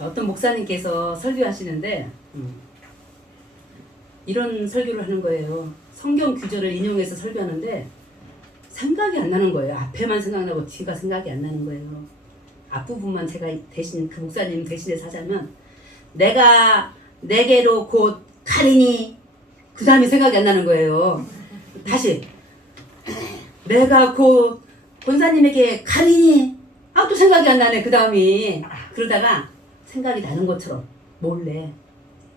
어떤 목사님께서 설교하시는데 이런 설교를 하는 거예요. 성경 구절을 인용해서 설교하는데 생각이 안 나는 거예요. 앞에만 생각나고 뒤가 생각이 안 나는 거예요. 앞부분만 제가 대신 그 목사님 대신해서 하자면 내가 내게로 곧 가리니 그 다음에 생각이 안 나는 거예요. 다시 내가 곧 권사님에게 가리니 또 생각이 안 나네 그 다음이. 그러다가 생각이 나는 것처럼 몰래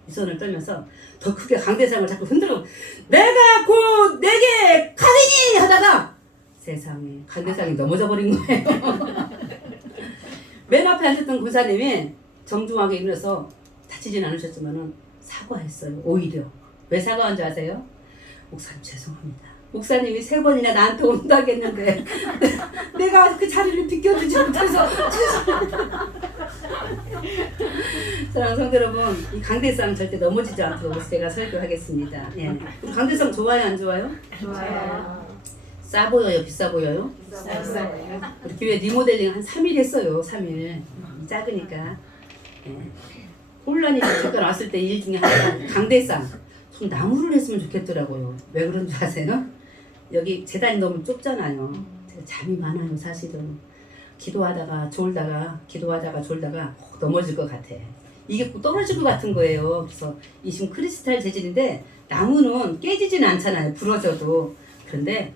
이 손을 떨면서 더 크게 강대상을 자꾸 흔들어 내가 곧 내게 가리니 하다가 세상에 강대상이 넘어져 버린 거예요. 맨 앞에 앉았던 권사님이 정중하게 일어서 다치진 않으셨지만은 사과했어요. 오히려 왜 사과한 줄 아세요? 목사님 죄송합니다. 목사님이 3번이나 나한테 온다고 했는데 내가 그 자리를 비켜주지 못해서 사랑하는 성도 여러분, 이 강대상 절대 넘어지지 않도록 제가 설교하겠습니다. 예. 우리 강대상 좋아요 안 좋아요? 좋아요. 싸 보여요? 비싸 보여요? 비싸요. 우리 교회 리모델링 한 3일 했어요. 3일. 작으니까. 예. 혼란이 잠깐 왔을 때 일 중에 하나가 강대상. 좀 나무를 했으면 좋겠더라고요. 왜 그런 줄 아세요? 여기 재단이 너무 좁잖아요. 제가 잠이 많아요 사실은. 기도하다가 졸다가 넘어질 것 같아. 이게 꼭 떨어질 것 같은 거예요. 그래서 이 지금 크리스탈 재질인데 나무는 깨지지는 않잖아요. 부러져도. 그런데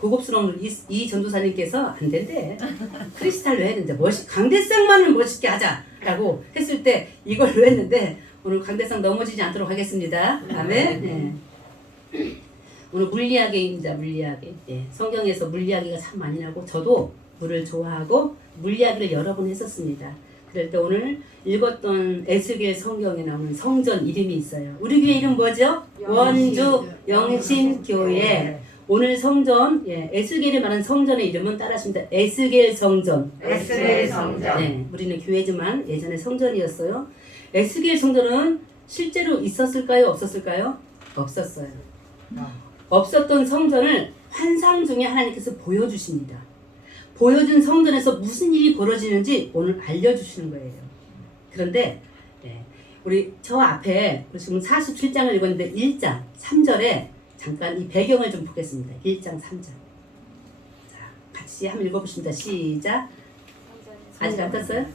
고급스러운 이 전도사님께서 안 된대. 크리스탈로 해야 되는데 강대상만은 멋있게 하자라고 했을 때 이걸로 했는데 오늘 강대상 넘어지지 않도록 하겠습니다. 아멘. 네. 오늘 물리학입니다. 물리학이. 예. 성경에서 물리학이가 참 많이 나고 저도 물을 좋아하고 물리학을 여러 번 했었습니다. 그럴 때 오늘 읽었던 에스겔 성경에 나오는 성전 이름이 있어요. 우리 교회 이름 뭐죠? 원주 영신교회. 오늘 성전, 에스겔이 말하는 성전의 이름은 따라하십니다. 에스겔 성전. 에스겔 성전. 네, 우리는 교회지만 예전에 성전이었어요. 에스겔 성전은 실제로 있었을까요? 없었을까요? 없었어요. 없었던 성전을 환상 중에 하나님께서 보여주십니다. 보여준 성전에서 무슨 일이 벌어지는지 오늘 알려주시는 거예요. 그런데 우리 저 앞에 지금 47장을 읽었는데 1장 3절에 잠깐 이 배경을 좀 보겠습니다. 1장 3절. 자, 같이 한번 읽어보십니다. 시작. 아직 안 떴어요?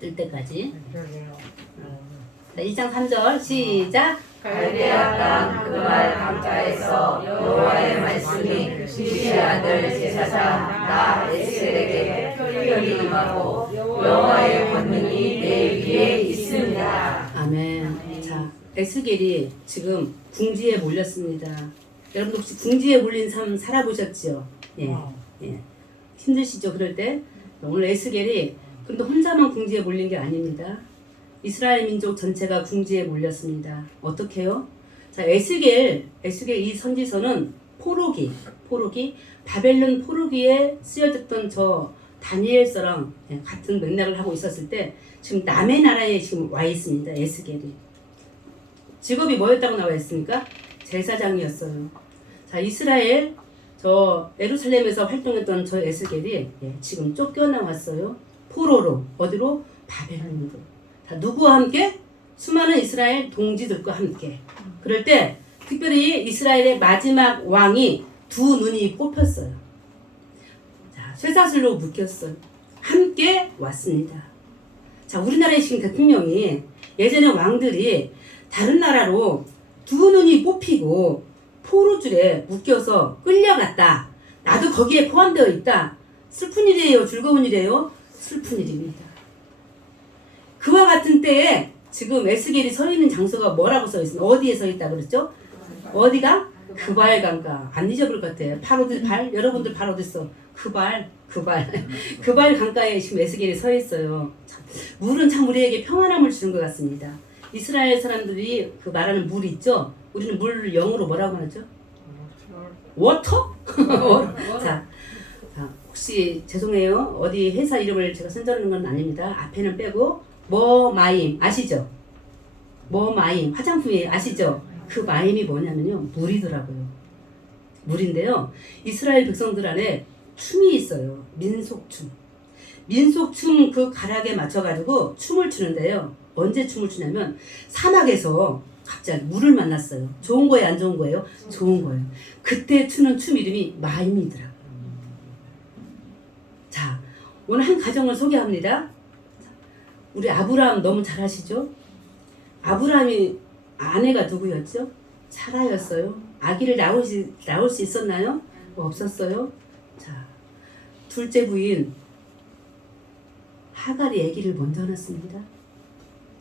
뜰 때까지. 자, 1장 3절 시작. 갈대아 땅 그말 강가에서 여호와의 말씀이 시시의 아들 제사장 나 에스겔에게 특별히 임하고 여호와의 권능이 내 위에 있습니다. 아멘. 자, 에스겔이 지금 궁지에 몰렸습니다. 여러분 혹시 궁지에 몰린 삶 살아보셨죠? 예. 힘드시죠? 그럴 때 오늘 에스겔이 근데 혼자만 궁지에 몰린 게 아닙니다. 이스라엘 민족 전체가 궁지에 몰렸습니다. 어떻게요? 자, 에스겔 이 선지서는 포로기 바벨론 포로기에 쓰여졌던 저 다니엘서랑 같은 맥락을 하고 있었을 때 지금 남의 나라에 지금 와 있습니다. 에스겔이. 직업이 뭐였다고 나와 있습니까? 제사장이었어요. 자, 이스라엘 저 예루살렘에서 활동했던 저 에스겔이 지금 쫓겨나왔어요. 포로로. 어디로? 바벨론으로. 자, 누구와 함께? 수많은 이스라엘 동지들과 함께. 그럴 때 특별히 이스라엘의 마지막 왕이 두 눈이 뽑혔어요. 자, 쇠사슬로 묶였어요. 함께 왔습니다. 자, 우리나라의 지금 대통령이 예전에 왕들이 다른 나라로 두 눈이 뽑히고 포로줄에 묶여서 끌려갔다. 나도 거기에 포함되어 있다. 슬픈 일이에요? 즐거운 일이에요? 슬픈 일입니다. 그와 같은 때에 지금 에스겔이 서 있는 장소가 뭐라고 써 있습니까? 어디에 서 있다 그랬죠? 어디가? 그발 강가. 안 잊어버릴 것 같아요. 발? 여러분들 발 어디 있어? 그발 강가에 지금 에스겔이 서 있어요. 참, 물은 참 우리에게 평안함을 주는 것 같습니다. 이스라엘 사람들이 그 말하는 물 있죠? 우리는 물을 영어로 뭐라고 하죠? 워터? 자, 혹시 죄송해요. 어디 회사 이름을 제가 선전하는 건 아닙니다. 앞에는 빼고 머마임 아시죠? 머마임 화장품이 아시죠? 그 마임이 뭐냐면요. 물이더라고요. 물인데요. 이스라엘 백성들 안에 춤이 있어요. 민속춤. 민속춤 그 가락에 맞춰가지고 춤을 추는데요. 언제 춤을 추냐면 사막에서 갑자기 물을 만났어요. 좋은 거예요, 안 좋은 거예요? 좋은 거예요. 그때 추는 춤 이름이 마임이더라고요. 자, 오늘 한 가정을 소개합니다. 우리 아브라함 너무 잘 아시죠? 아브라함이 아내가 누구였죠? 사라였어요. 아기를 낳을 수 있었나요? 없었어요. 자, 둘째 부인 하갈이 아기를 먼저 낳습니다.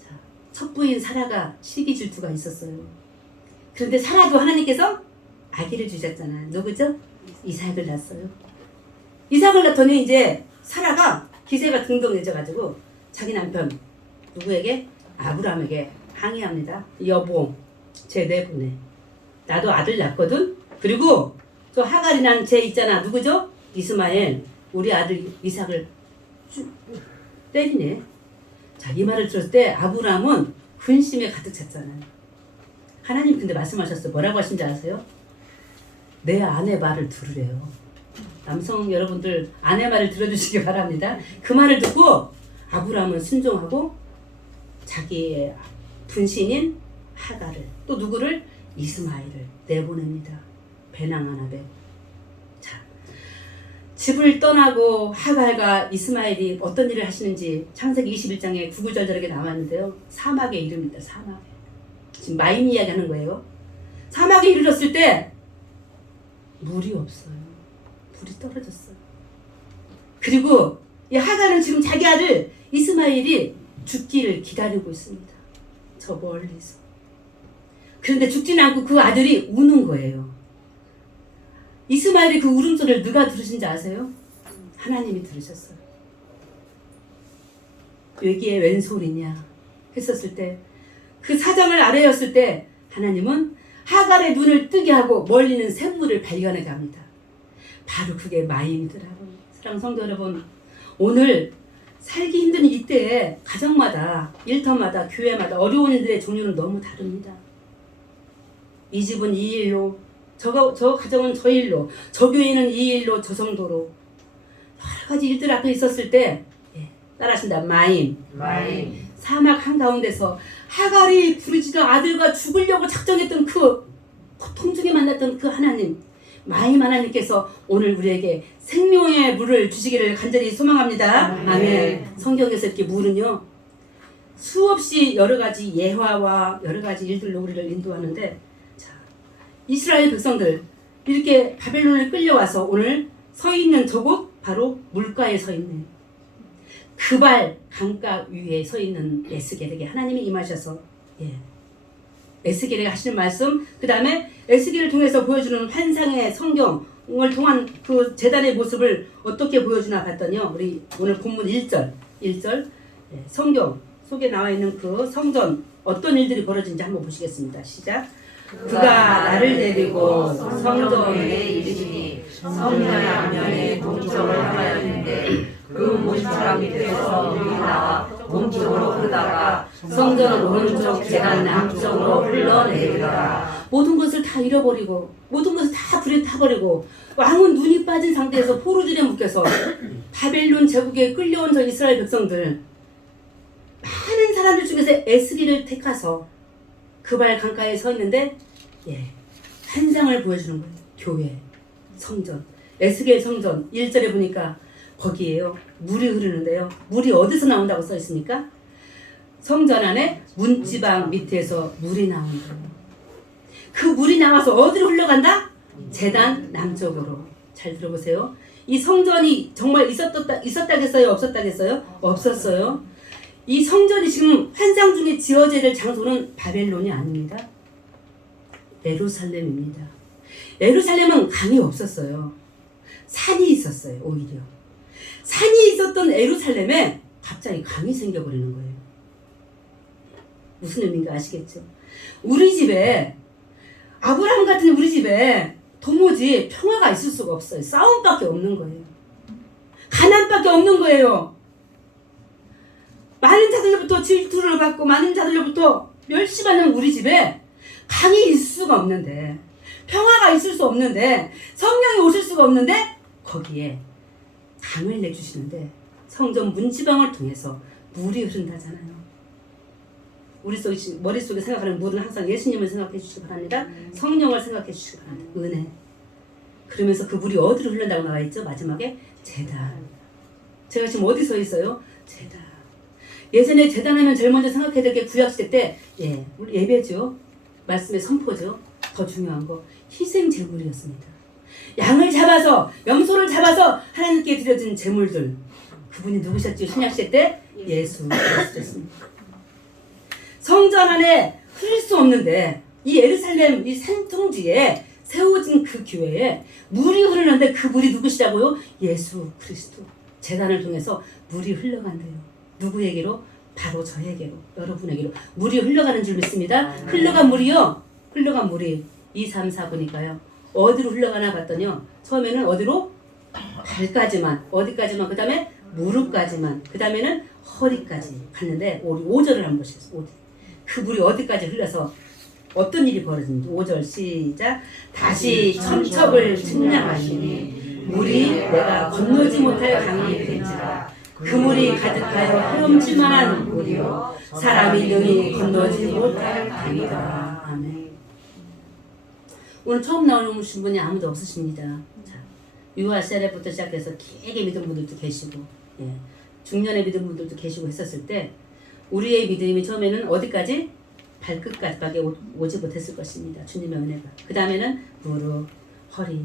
자, 첫 부인 사라가 시기 질투가 있었어요. 그런데 사라도 하나님께서 아기를 주셨잖아요. 누구죠? 이삭을 낳았어요. 이삭을 낳더니 이제 사라가 기세가 등등해져가지고 자기 남편 누구에게? 아브라함에게 항의합니다. 여보, 쟤 내보내. 나도 아들 낳거든. 그리고 저 하갈이 난 쟤 있잖아. 누구죠? 이스마엘. 우리 아들 이삭을 때리네. 자, 이 말을 들었을 때 아브라함은 근심에 가득 찼잖아요. 하나님 근데 말씀하셨어요. 뭐라고 하신지 아세요? 내 아내 말을 들으래요. 남성 여러분들 아내 말을 들어주시기 바랍니다. 그 말을 듣고 아브라함은 순종하고 자기의 분신인 하갈을 또 누구를? 이스마엘을 내보냅니다. 배낭 하나 메고. 자, 집을 떠나고 하갈과 이스마엘이 어떤 일을 하시는지 창세기 21장에 9구절들에게 나왔는데요. 사막의 이름입니다. 사막에. 지금 마임 이야기 하는 거예요. 사막에 이르렀을 때 물이 없어요. 물이 떨어졌어요. 그리고 이 하갈은 지금 자기 아들 이스마엘이 죽기를 기다리고 있습니다. 저 멀리서. 그런데 죽지는 않고 그 아들이 우는 거예요. 이스마엘이 그 울음소리를 누가 들으신지 아세요? 하나님이 들으셨어요. 여기에 웬 소리냐 했었을 때 그 사정을 아뢰었을 때 하나님은 하갈의 눈을 뜨게 하고 멀리는 샘물을 발견해 갑니다. 바로 그게 마임이더라고요. 사랑하는 성도 여러분, 오늘 살기 힘든 이때에 가정마다, 일터마다, 교회마다 어려운 일들의 종류는 너무 다릅니다. 이 집은 이 일로, 저 가정은 저 일로, 저 교회는 이 일로, 저 성도로 여러 가지 일들 앞에 있었을 때 따라하신다. 마임. 사막 한가운데서 하갈이 부르짖어 아들과 죽으려고 작정했던 그 고통 중에 만났던 그 하나님, 마임 하나님께서 오늘 우리에게 생명의 물을 주시기를 간절히 소망합니다. 아멘. 성경에서 이렇게 물은요 수없이 여러 가지 예화와 여러 가지 일들로 우리를 인도하는데, 자, 이스라엘 백성들 이렇게 바벨론을 끌려와서 오늘 서 있는 저곳 바로 물가에 서 있는 그발 강가 위에 서 있는 에스겔에게 하나님이 임하셔서 에스겔에게 하시는 말씀, 그 다음에 에스겔을 통해서 보여주는 환상의 성경을 통한 그 제단의 모습을 어떻게 보여주나 봤더니요, 우리 오늘 본문 1절 성경 속에 나와 있는 그 성전 어떤 일들이 벌어진지 한번 보시겠습니다. 시작. 그가 나를 데리고 성전에 이르시니 성전의 앞면에 동쪽을 향하였는데 그 모시사람 밑에서 물이 나와 동쪽으로 흐르다가 성전 오른쪽 제단 남쪽으로 흘러내리더라. 모든 것을 다 잃어버리고 모든 것을 다 불에 타버리고 왕은 눈이 빠진 상태에서 포로들에 묶여서 바벨론 제국에 끌려온 저 이스라엘 백성들, 많은 사람들 중에서 에스겔을 택해서 그발 강가에 서 있는데 환상을 보여주는 거예요. 교회, 성전, 에스겔 성전 1절에 보니까 거기에요 물이 흐르는데요. 물이 어디서 나온다고 써 있습니까? 성전 안에 문지방 밑에서 물이 나온다. 그 물이 나와서 어디로 흘러간다? 제단 남쪽으로. 잘 들어보세요. 이 성전이 정말 있었다겠어요? 없었다겠어요? 없었어요. 이 성전이 지금 환상 중에 지어져야 될 장소는 바벨론이 아닙니다. 예루살렘입니다. 예루살렘은 강이 없었어요. 산이 있었어요. 오히려 산이 있었던 예루살렘에 갑자기 강이 생겨버리는 거예요. 무슨 의미인가 아시겠죠? 우리 집에, 아브라함 같은 우리 집에 도무지 평화가 있을 수가 없어요. 싸움밖에 없는 거예요. 가난밖에 없는 거예요. 많은 자들로부터 질투를 받고 많은 자들로부터 멸시받는 우리 집에 강이 있을 수가 없는데, 평화가 있을 수 없는데, 성령이 오실 수가 없는데 거기에 강을 내주시는데 성전 문지방을 통해서 물이 흐른다잖아요. 머릿속에 생각하는 물은 항상 예수님을 생각해 주시기 바랍니다. 성령을 생각해 주시기 바랍니다. 은혜. 그러면서 그 물이 어디로 흘른다고 나와 있죠? 마지막에 제단. 제가 지금 어디 서 있어요? 제단. 예전에 제단하면 제일 먼저 생각해야 될 게 구약시대 때 우리 예배죠. 말씀의 선포죠. 더 중요한 거 희생 제물이었습니다. 양을 잡아서 염소를 잡아서 하나님께 드려진 제물들. 그분이 누구셨죠? 신약시대 때 예수 그리스도였습니다. 성전 안에 흐를 수 없는데 이 예루살렘 이 산둥지에 세워진 그 교회에 물이 흐르는데 그 물이 누구시라고요? 예수 그리스도. 제단을 통해서 물이 흘러간대요. 누구에게로? 바로 저에게로, 여러분에게로 물이 흘러가는 줄 믿습니다. 흘러간 물이요. 흘러간 물이 2, 3, 4보니까요. 어디로 흘러가나 봤더니요. 처음에는 어디로? 발까지만, 어디까지만, 그 다음에 무릎까지만, 그 다음에는 허리까지 갔는데 우리 5절을 한번 보시겠습니다. 그 물이 어디까지 흘러서 어떤 일이 벌어진지 5절 시작. 다시 천척을 측량하시니 물이 내가 건너지 못할 강이 된지라. 그 물이 가득하여 헤엄칠 만한 물이요 사람이 능히 건너지 못할 강이다. 아멘. 오늘 처음 나오신 분이 아무도 없으십니다. 자, 유아 세례부터 시작해서 길게 믿은 분들도 계시고 중년에 믿은 분들도 계시고 했었을 때 우리의 믿음이 처음에는 어디까지? 발끝까지밖에 오지 못했을 것입니다. 주님의 은혜가. 그 다음에는 무릎, 허리.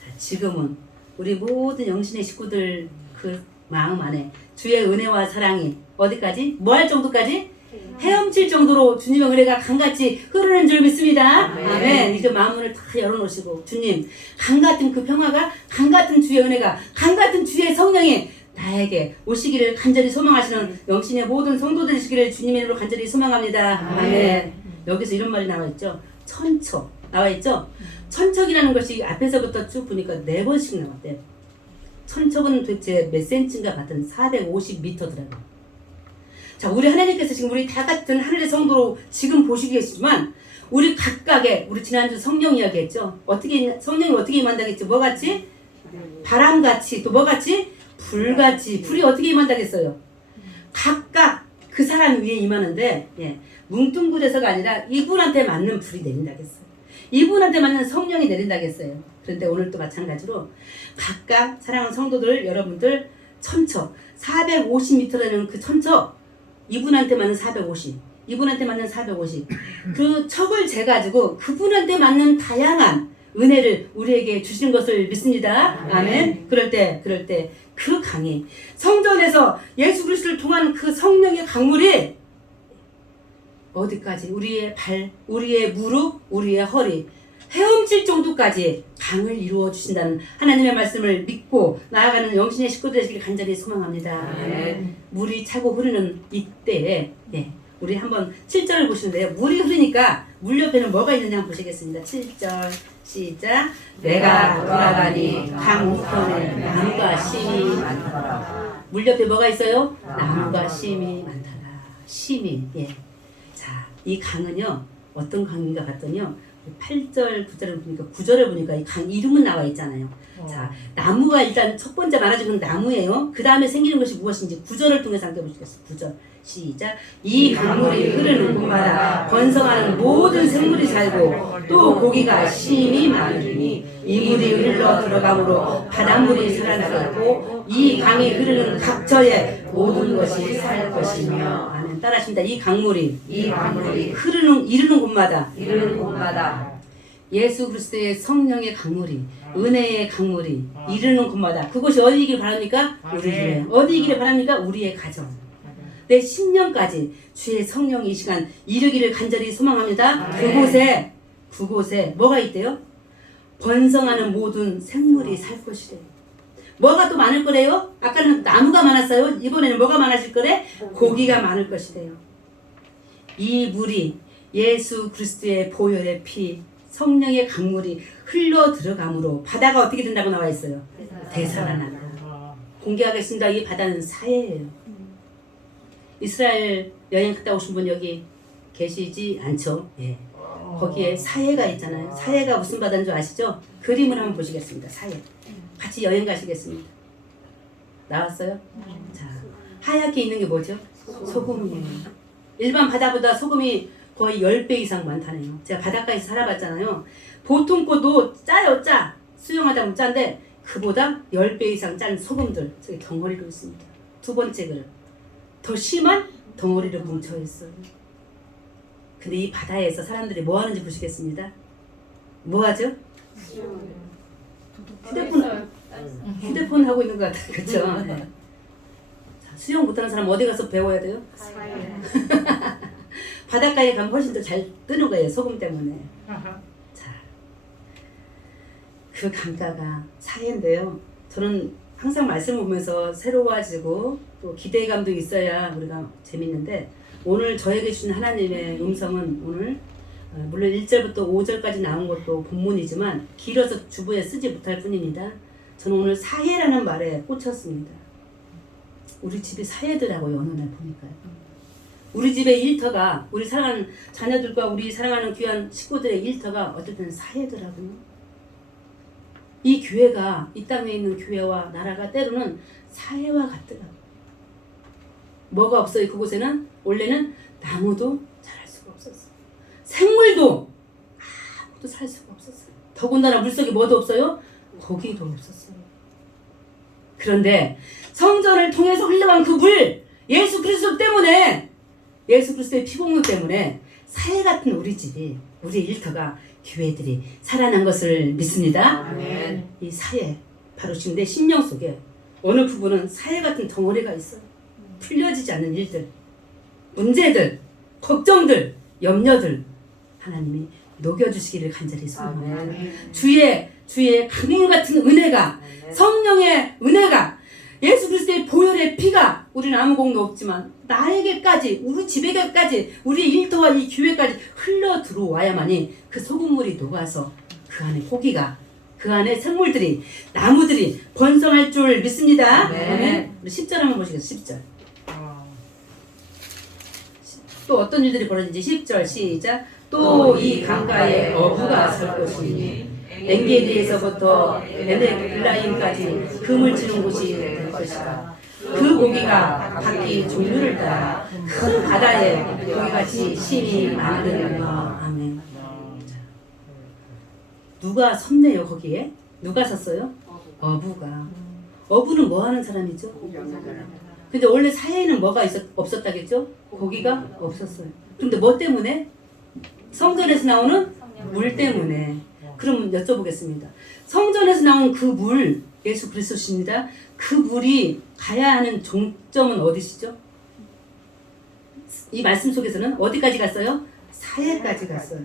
자, 지금은 우리 모든 영신의 식구들 그 마음 안에 주의 은혜와 사랑이 어디까지? 뭐 할 정도까지? 헤엄칠 정도로 주님의 은혜가 강같이 흐르는 줄 믿습니다. 아멘. 이제 마음문을 다 열어놓으시고 주님 강같은 그 평화가 강같은 주의 은혜가 강같은 주의 성령이 나에게 오시기를 간절히 소망하시는 영신의 모든 성도들이시기를 주님의 이름으로 간절히 소망합니다. 아멘. 여기서 이런 말이 나와있죠. 천척 나와있죠. 천척이라는 것이 앞에서부터 쭉 보니까 4번씩 나왔대요. 천척은 도대체 몇 센치인가 봤더니 450m더라고요. 자, 우리 하나님께서 지금 우리 다 같은 하늘의 성도로 지금 보시고 계시지만 우리 각각의 우리 지난주 성령 이야기 했죠. 성령이 어떻게 임한다고 했죠? 뭐같이? 바람같이. 또 뭐같이? 불같이. 불이 어떻게 임한다겠어요? 각각 그 사람 위에 임하는데 뭉뚱그려서가 아니라 이분한테 맞는 불이 내린다겠어요. 이분한테 맞는 성령이 내린다겠어요. 그런데 오늘 또 마찬가지로 각각 사랑하는 성도들 여러분들 천척 450m라는 그 천척 이분한테 맞는 450 이분한테 맞는 450 그 척을 재가지고 그분한테 맞는 다양한 은혜를 우리에게 주시는 것을 믿습니다. 아멘. 그럴 때 그 강이 성전에서 예수 그리스도를 통한 그 성령의 강물이 어디까지? 우리의 발, 우리의 무릎, 우리의 허리 헤엄칠 정도까지 강을 이루어 주신다는 하나님의 말씀을 믿고 나아가는 영신의 식구들 되시길 간절히 소망합니다. 물이 차고 흐르는 이때에 우리 한번 7절을 보시는데요. 물이 흐르니까 물 옆에는 뭐가 있는지 한번 보시겠습니다. 7절 시작. 내가 돌아가니 강 우편에 나무가 심이 많더라. 물 옆에 뭐가 있어요? 나무가 심이 많더라. 심이. 자, 이 강은요 어떤 강인가 봤더니요 8절 9절을 보니까 9절을 보니까 이 강 이름은 나와 있잖아요. 자, 나무가 일단 첫 번째 말해주는 나무예요. 그 다음에 생기는 것이 무엇인지 9절을 통해서 함께 보시겠습니다. 9절 시작. 이 강물이 흐르는 곳마다 번성하는 모든 생물이 살고 또 고기가 심히 많으니 이 물이 흘러 들어가므로 바닷물이 살아나고 이 강이 흐르는 각처에 모든 것이 살 것이며. 아멘. 따라하십니다. 이 강물이 이르는 곳마다 예수 그리스도의 성령의 강물이 은혜의 강물이 이르는 곳마다 그곳이 어디이길 바랍니까? 우리 교회. 어디이길 바랍니까? 우리의 가정. 내 10년까지 주의 성령이 이 시간 이르기를 간절히 소망합니다. 그곳에 뭐가 있대요? 번성하는 모든 생물이 살 것이래요. 뭐가 또 많을 거래요? 아까는 나무가 많았어요. 이번에는 뭐가 많아질 거래? 고기가 많을 것이래요. 이 물이 예수 그리스도의 보혈의 피 성령의 강물이 흘러 들어가므로 바다가 어떻게 된다고 나와 있어요? 되살아난다. 공개하겠습니다. 이 바다는 사해예요. 이스라엘 여행 갔다 오신 분 여기 계시지 않죠? 거기에 사해가 있잖아요. 사해가 무슨 바다인 줄 아시죠? 그림을 한번 보시겠습니다. 사해. 같이 여행 가시겠습니다. 나왔어요? 자, 하얗게 있는 게 뭐죠? 소금이에요. 일반 바다보다 소금이 거의 10배 이상 많다네요. 제가 바닷가에서 살아봤잖아요. 보통 거도 짜요, 짜. 수영하다 보면 짠데 그보다 10배 이상 짠 소금들 저기 덩어리로 있습니다. 두 번째 글. 더 심한 덩어리로 뭉쳐있어요. 근데 이 바다에서 사람들이 뭐 하는지 보시겠습니다. 뭐 하죠? 휴대폰 하고 있는 것 같아요. 그렇죠? 네. 자, 수영 못하는 사람 어디 가서 배워야 돼요? 바닷가에 가면 훨씬 더 잘 뜨는 거예요. 소금 때문에. 자, 그 강가가 사해인데요. 저는 항상 말씀 보면서 새로워지고 또 기대감도 있어야 우리가 재밌는데 오늘 저에게 주신 하나님의 음성은 오늘 물론 1절부터 5절까지 나온 것도 본문이지만 길어서 주부에 쓰지 못할 뿐입니다. 저는 오늘 사해라는 말에 꽂혔습니다. 우리 집이 사해더라고요. 어느 날 보니까요. 우리 집의 일터가 우리 사랑하는 자녀들과 우리 사랑하는 귀한 식구들의 일터가 어떨 때는 사해더라고요. 이 교회가 이 땅에 있는 교회와 나라가 때로는 사해와 같더라고요. 뭐가 없어요? 그곳에는 원래는 나무도 자랄 수가 없었어요. 생물도 아무도 살 수가 없었어요. 더군다나 물속에 뭐도 없어요? 고기도 없었어요. 그런데 성전을 통해서 흘러간 그 물, 예수 그리스도 때문에, 예수 그리스도의 피공로 때문에 사해 같은 우리 집이, 우리 일터가, 교회들이 살아난 것을 믿습니다. 아멘. 이 사해, 바로 지금 내 심령 속에 어느 부분은 사해 같은 덩어리가 있어요. 풀려지지 않는 일들, 문제들, 걱정들, 염려들 하나님이 녹여주시기를 간절히 소원합니다. 주의 강림 같은 은혜가, 성령의 은혜가, 예수 그리스도의 보혈의 피가, 우리는 아무 공도 없지만 나에게까지, 우리 집에게까지, 우리 일터와 이 교회까지 흘러 들어와야만이 그 소금물이 녹아서 그 안에 고기가, 그 안에 생물들이, 나무들이 번성할 줄 믿습니다. 아멘. 우리 10절 한번 보시겠습니다. 10절. 또 어떤 일들이 벌어진지 10절 시작. 또 이 강가에 어부가 설 것이니 엔게디에서부터 에네글라임까지 금을 치는 곳이 될 것이다. 그 고기가 각기 종류를 따라 큰 바다에 고기같이 심이 많으리라. 아멘. 누가 섰네요 거기에? 누가 섰어요? 어부가. 어부는 뭐 하는 사람이죠? 근데 원래 사해에는 뭐가 없었다겠죠? 고기가 없었어요. 그런데 뭐 때문에? 성전에서 나오는 물 때문에. 그럼 여쭤보겠습니다. 성전에서 나온 그 물, 예수 그리스도십니다. 그 물이 가야 하는 종점은 어디시죠? 이 말씀 속에서는 어디까지 갔어요? 사해까지 갔어요.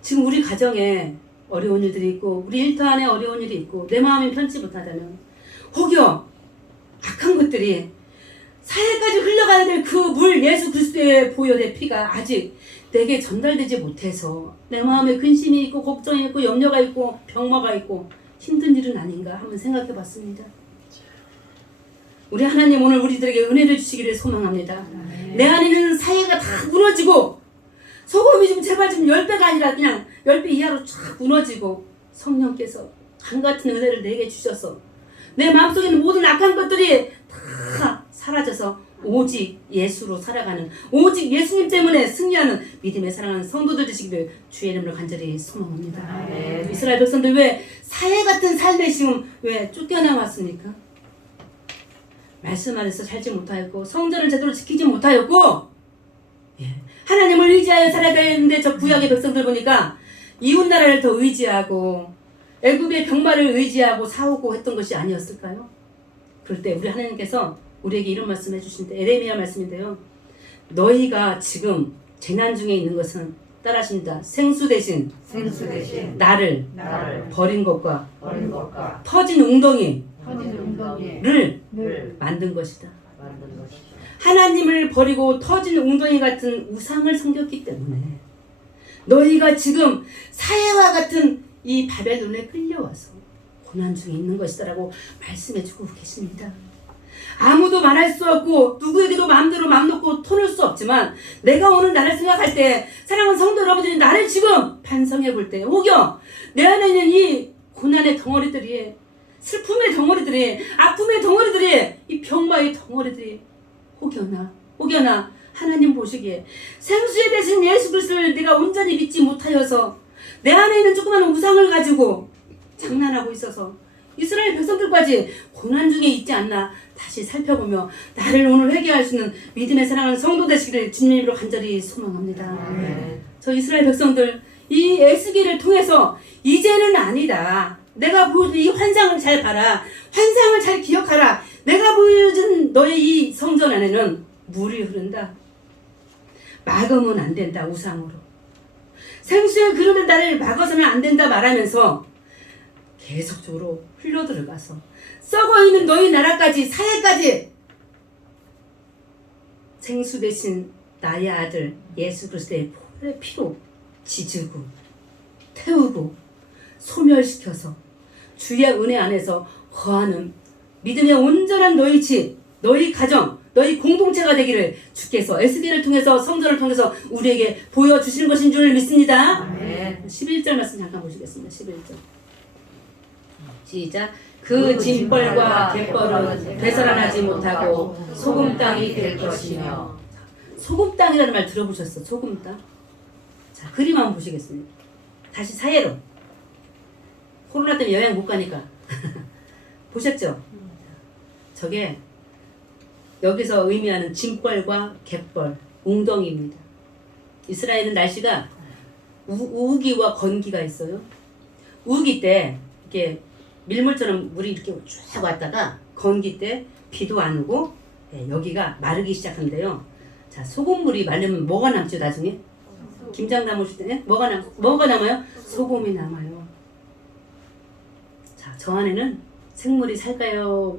지금 우리 가정에 어려운 일들이 있고 우리 일터 안에 어려운 일이 있고 내 마음이 편치 못하다면 혹여 악한 것들이 사해까지 흘러가야 될 그 물, 예수 그리스도의 보혈의 피가 아직 내게 전달되지 못해서 내 마음에 근심이 있고 걱정이 있고 염려가 있고 병마가 있고 힘든 일은 아닌가 한번 생각해 봤습니다. 우리 하나님 오늘 우리들에게 은혜를 주시기를 소망합니다. 내 안에 있는 사해가 다 무너지고 소금이 좀 제발 좀 10배가 아니라 그냥 10배 이하로 쫙 무너지고 성령께서 강같은 은혜를 내게 주셔서 내 마음속에 있는 모든 악한 것들이 다 사라져서 오직 예수로 살아가는, 오직 예수님 때문에 승리하는 믿음의 사랑하는 성도들 되시기를 주의 이름으로 간절히 소망합니다. 이스라엘 백성들 왜 사해 같은 삶에 지금 왜 쫓겨나왔습니까? 말씀 안에서 살지 못하였고 성전을 제대로 지키지 못하였고 하나님을 의지하여 살아야 되는데 저 구약의 백성들 보니까 이웃나라를 더 의지하고 애굽의 병마를 의지하고 싸우고 했던 것이 아니었을까요? 그럴 때 우리 하나님께서 우리에게 이런 말씀 해주신데 에레미야 말씀인데요. 너희가 지금 재난 중에 있는 것은 따라하십니다. 생수 대신 나를 버린 것과 터진 웅덩이를 만든 것이다. 하나님을 버리고 터진 웅덩이 같은 우상을 섬겼기 때문에 너희가 지금 사해와 같은 이 바벨론에 끌려와서 고난 중에 있는 것이다라고 말씀해주고 계십니다. 아무도 말할 수 없고 누구에게도 마음대로 맘 놓고 터놓을 수 없지만 내가 오늘 나를 생각할 때 사랑하는 성도 여러분들이 나를 지금 반성해 볼 때 혹여 내 안에 있는 이 고난의 덩어리들이 슬픔의 덩어리들이, 아픔의 덩어리들이, 이 병마의 덩어리들이 혹여나 하나님 보시기에 생수에 대신 예수 그리스도를 내가 온전히 믿지 못하여서 내 안에 있는 조그만 우상을 가지고 장난하고 있어서 이스라엘 백성들까지 고난 중에 있지 않나 다시 살펴보며 나를 오늘 회개할 수 있는 믿음의 사랑하는 성도 되시기를 주님의 이름으로 간절히 소망합니다. 저 이스라엘 백성들 이 에스겔을 통해서 이제는 아니다. 내가 보여준 이 환상을 잘 봐라. 환상을 잘 기억하라. 내가 보여준 너의 이 성전 안에는 물이 흐른다. 막으면 안 된다. 우상으로. 생수의 그릇을 나를 막아서는 안 된다 말하면서 계속적으로 흘러들어가서 썩어있는 너희 나라까지 사해까지 생수 대신 나의 아들 예수 그리스도의 피로 지지고 태우고 소멸시켜서 주의 은혜 안에서 거하는 믿음의 온전한 너희 집, 너희 가정, 너희 공동체가 되기를 주께서 에스겔을 통해서 성전을 통해서 우리에게 보여주시는 것인 줄 믿습니다. 11절 말씀 잠깐 보시겠습니다. 11절 시작. 그 짐벌과 갯벌은 되살아나지 못하고 소금 땅이 될 것이며. 소금 땅이라는 말 들어보셨어? 소금 땅. 자, 그림 한번 보시겠습니다. 다시 사예로. 코로나 때문에 여행 못 가니까 보셨죠? 저게 여기서 의미하는 짐벌과 갯벌, 웅덩이입니다. 이스라엘은 날씨가 우기와 건기가 있어요. 우기 때 이렇게 밀물처럼 물이 이렇게 쫙 왔다가 건기 때 비도 안 오고 여기가 마르기 시작한대요. 자, 소금물이 마르면 뭐가 남죠 나중에? 김장 담으실 때 뭐가 남아요? 소금이 남아요. 자, 저 안에는 생물이 살까요?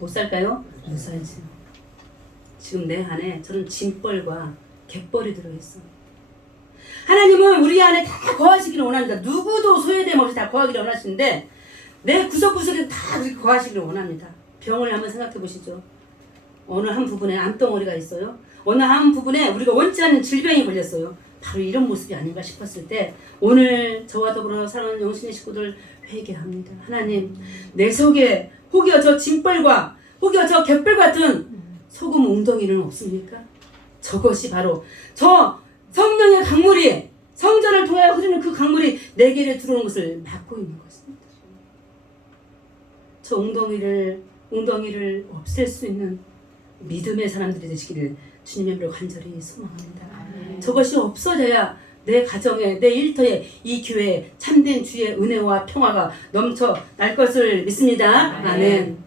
못 살까요? 못 살지. 지금 내 안에 저는 짐벌과 갯벌이 들어있어. 하나님은 우리 안에 다 거하시기를 원합니다. 누구도 소외됨 없이 다 거하기를 원하시는데 내 구석구석에 다 그렇게 거하시기를 원합니다. 병을 한번 생각해 보시죠. 어느 한 부분에 암덩어리가 있어요. 어느 한 부분에 우리가 원치 않는 질병이 걸렸어요. 바로 이런 모습이 아닌가 싶었을 때 오늘 저와 더불어 사랑하는 영신의 식구들 회개합니다. 하나님, 내 속에 혹여 저 짐벌과 혹여 저 갯벌 같은 소금 웅덩이는 없습니까? 저것이 바로 저 성령의 강물이 성전을 통하여 흐르는 그 강물이 내게로 들어오는 것을 막고 있는 것입니다. 저 웅덩이를 없앨 수 있는 믿음의 사람들이 되시기를 주님의 이름으로 간절히 소망합니다. 저것이 없어져야 내 가정에, 내 일터에, 이 교회에 참된 주의 은혜와 평화가 넘쳐 날 것을 믿습니다. 아멘.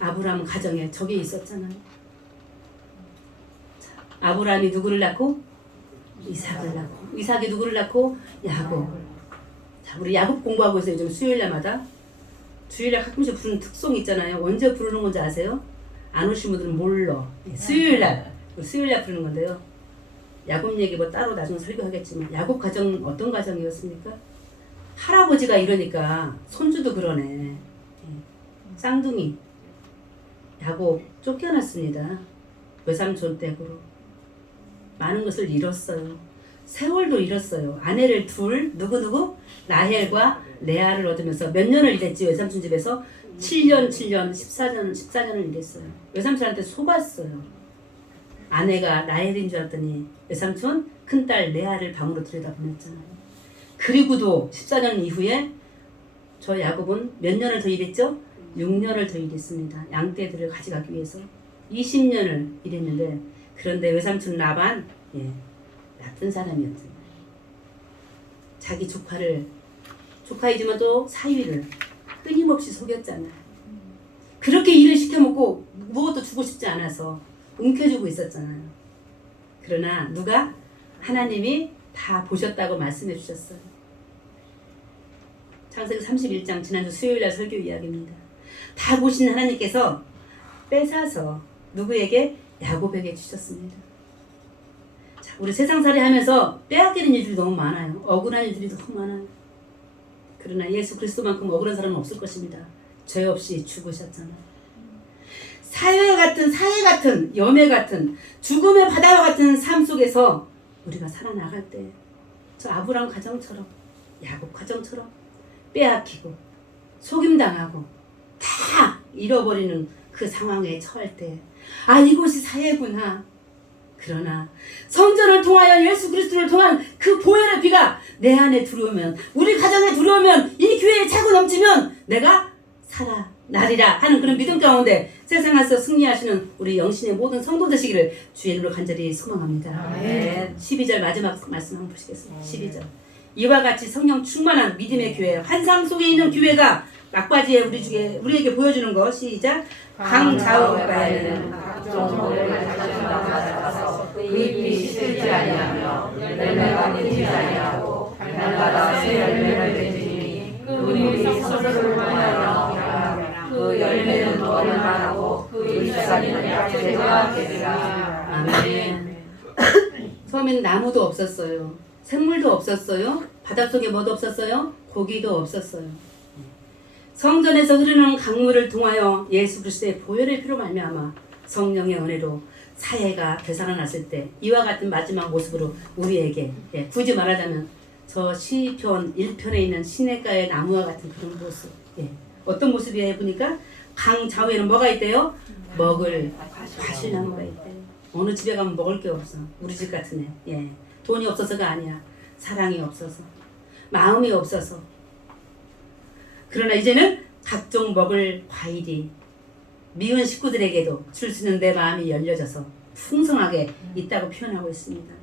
아브라함 가정에 저게 있었잖아요. 아브라함이 누구를 낳고? 이삭을 낳고. 이삭이 누구를 낳고? 야곱. 자, 우리 야곱 공부하고 있어요. 요즘 수요일날마다. 주일날 가끔씩 부르는 특송 있잖아요. 언제 부르는 건지 아세요? 안 오신 분들은 몰라. 수요일날 부르는 건데요. 야곱 얘기 뭐 따로 나중에 설교하겠지만 야곱 가정 어떤 가정이었습니까? 할아버지가 이러니까 손주도 그러네. 쌍둥이 야곱 쫓겨났습니다. 외삼촌 댁으로. 많은 것을 잃었어요. 세월도 잃었어요. 아내를 둘 누구? 라헬과 레아를 얻으면서 몇 년을 일했지 외삼촌 집에서? 7년 14년을 일했어요. 외삼촌한테 속았어요. 아내가 라헬인 줄 알았더니 외삼촌 큰딸 레아를 방으로 들여다보냈잖아요. 그리고도 14년 이후에 저 야곱은 몇 년을 더 일했죠? 6년을 더 일했습니다. 양떼들을 가져가기 위해서 20년을 일했는데 그런데 외삼촌 라반 나쁜 사람이었잖아요. 자기 조카이지만 또 사위를 끊임없이 속였잖아요. 그렇게 일을 시켜먹고 무엇도 주고 싶지 않아서 움켜쥐고 있었잖아요. 그러나 누가? 하나님이 다 보셨다고 말씀해 주셨어요. 창세기 31장 지난주 수요일날 설교 이야기입니다. 다 보신 하나님께서 뺏어서 누구에게? 야곱에게 주셨습니다. 자, 우리 세상살이 하면서 빼앗기는 일들이 너무 많아요. 억울한 일들이 너무 많아요. 그러나 예수 그리스도만큼 억울한 사람은 없을 것입니다. 죄 없이 죽으셨잖아요. 사회 같은 염해 같은 죽음의 바다와 같은 삶 속에서 우리가 살아나갈 때 저 아브라함 가정처럼 야곱 가정처럼 빼앗기고 속임당하고 다 잃어버리는 그 상황에 처할 때, 아, 이곳이 사회구나. 그러나 성전을 통하여 예수 그리스도를 통한 그 보혈의 피가 내 안에 들어오면, 우리 가정에 들어오면, 이 교회에 차고 넘치면 내가 살아나리라 하는 그런 믿음 가운데 세상에서 승리하시는 우리 영신의 모든 성도 되시기를 주의 이름으로 간절히 소망합니다. 아멘. 12절 마지막 말씀 한번 보시겠습니다. 12절. 이와 같이 성령 충만한 믿음의 교회, 환상 속에 있는 교회가 막바지에 우리에게 보여주는 것. 시작. 강좌우가에는 각종 모를 가져서 그 잎이 시들지 아니하며 열매가 맺히지 아니하고 날마다 새 열매를 맺으니 그 우리 성서를 통하여 그 열매는 얼마나고 그 잎사귀는 약재가 되리라. 아멘. 처음에는 나무도 없었어요. 생물도 없었어요. 바닷속에 뭐도 없었어요. 고기도 없었어요. 성전에서 흐르는 강물을 통하여 예수 그리스도의 보혈의 피로 말미암아 성령의 은혜로 사회가 되살아났을 때 이와 같은 마지막 모습으로 우리에게, 굳이 말하자면 저 시편 1편에 있는 시냇가의 나무와 같은 그런 모습. 어떤 모습이에요? 보니까 강 좌우에는 뭐가 있대요? 먹을 과실나무가 있대요. 어느 집에 가면 먹을 게 없어. 우리 집 같은 애. 돈이 없어서가 아니야. 사랑이 없어서, 마음이 없어서. 그러나 이제는 각종 먹을 과일이 미운 식구들에게도 줄 수 있는 내 마음이 열려져서 풍성하게 있다고 표현하고 있습니다.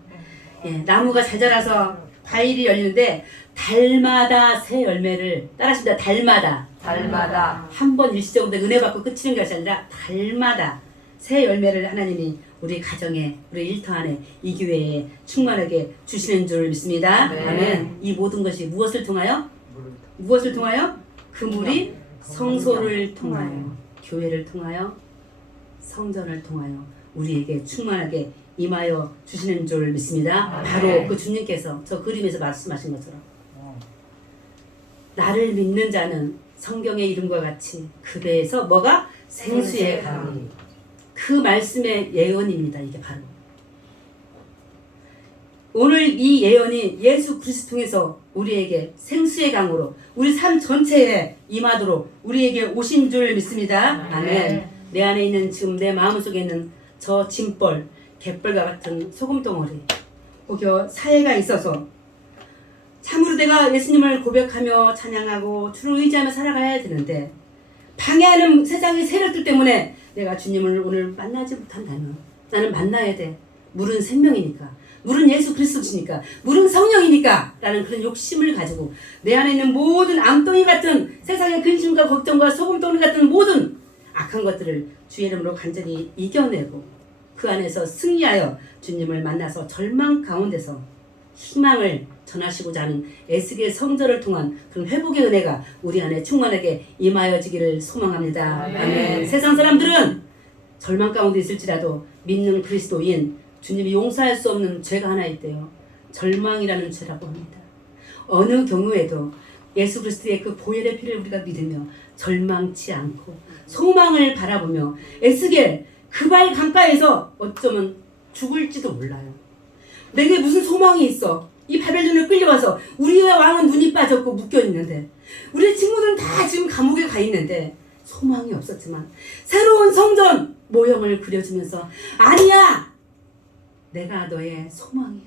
나무가 잘 자라서 과일이 열리는데 달마다 새 열매를, 따라하십니다. 달마다 한 번 일시적으로 은혜 받고 끝이는 것이 아니라 달마다 새 열매를 하나님이 우리 가정에, 우리 일터 안에, 이 교회에 충만하게 주시는 줄 믿습니다. 아멘. 이 모든 것이 무엇을 통하여? 그 물이 성소를 통하여, 교회를 통하여, 성전을 통하여 우리에게 충만하게 임하여 주시는 줄 믿습니다. 바로 그 주님께서 저 그림에서 말씀하신 것처럼 나를 믿는 자는 성경의 이름과 같이 그 배에서 뭐가? 생수의 강이. 그 말씀의 예언입니다. 이게 바로 오늘 이 예언이 예수 그리스도 통해서 우리에게 생수의 강으로 우리 삶 전체에 임하도록 우리에게 오신 줄 믿습니다. 아멘. 내 안에 있는, 지금 내 마음속에 있는 저 짐벌, 갯벌과 같은 소금덩어리, 혹여 사해가 있어서 참으로 내가 예수님을 고백하며 찬양하고 주를 의지하며 살아가야 되는데 방해하는 세상의 세력들 때문에 내가 주님을 오늘 만나지 못한다면, 나는 만나야 돼. 물은 생명이니까, 물은 예수 그리스도시니까, 물은 성령이니까 라는 그런 욕심을 가지고 내 안에 있는 모든 암덩이 같은 세상의 근심과 걱정과 소금덩이 같은 모든 악한 것들을 주의 이름으로 간절히 이겨내고 그 안에서 승리하여 주님을 만나서 절망 가운데서 희망을 전하시고자 하는 에스겔 성전을 통한 그런 회복의 은혜가 우리 안에 충만하게 임하여지기를 소망합니다. 아멘. 세상 사람들은 절망 가운데 있을지라도 믿는 그리스도인 주님이 용서할 수 없는 죄가 하나 있대요. 절망이라는 죄라고 합니다. 어느 경우에도 예수 그리스도의 그 보혈의 피를 우리가 믿으며 절망치 않고 소망을 바라보며 에스겔 그발 강가에서 어쩌면 죽을지도 몰라요. 내게 무슨 소망이 있어? 이 바벨론에 끌려와서 우리의 왕은 눈이 빠졌고 묶여있는데, 우리 친구들은 다 지금 감옥에 가 있는데 소망이 없었지만 새로운 성전 모형을 그려주면서 아니야, 내가 너의 소망이야.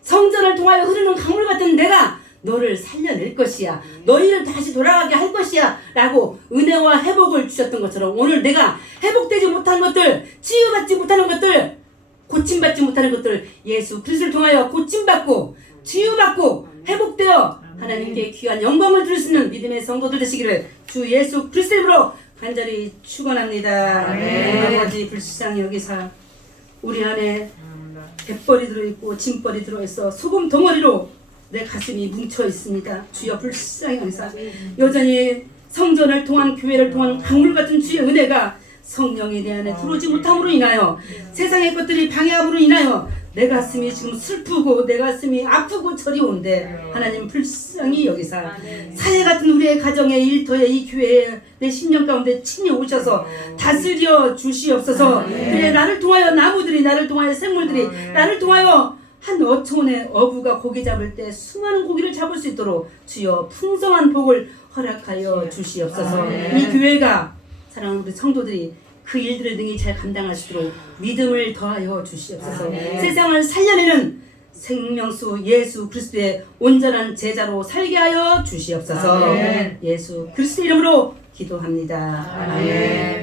성전을 통하여 흐르는 강물 같은 내가 너를 살려낼 것이야. 너희를 다시 돌아가게 할 것이야 라고 은혜와 회복을 주셨던 것처럼 오늘 내가 회복되지 못한 것들, 치유받지 못하는 것들, 고침받지 못하는 것들 예수 그리스도를 통하여 고침받고 치유받고 회복되어 하나님께 귀한 영광을 드릴 수 있는 믿음의 성도들 되시기를 주 예수 그리스도로 간절히 축원합니다. 아버지, 불쌍히 여기사 우리 안에 갯벌이 들어있고 짐벌이 들어있어 소금 덩어리로 내 가슴이 뭉쳐 있습니다. 주여 불쌍히 여기사 여전히 성전을 통한, 교회를 통한 강물 같은 주의 은혜가 성령이 내 안에 들어오지 못함으로 인하여, 세상의 것들이 방해함으로 인하여 내 가슴이 지금 슬프고 내 가슴이 아프고 저리온데 하나님 불쌍히 여기사 사회 같은 우리의 가정에, 일터에, 이 교회에 내 심령 가운데 친히 오셔서 다스려 주시옵소서. 그래 나를 통하여 나무들이, 나를 통하여 생물들이, 나를 통하여 한 어촌의 어부가 고기 잡을 때 수많은 고기를 잡을 수 있도록 주여 풍성한 복을 허락하여 주시옵소서. 이 교회가 사랑하는 우리 성도들이 그 일들을 능히 잘 감당하시도록 믿음을 더하여 주시옵소서. 세상을 살려내는 생명수 예수 그리스도의 온전한 제자로 살게 하여 주시옵소서. 예수 그리스도 이름으로 기도합니다. 아멘.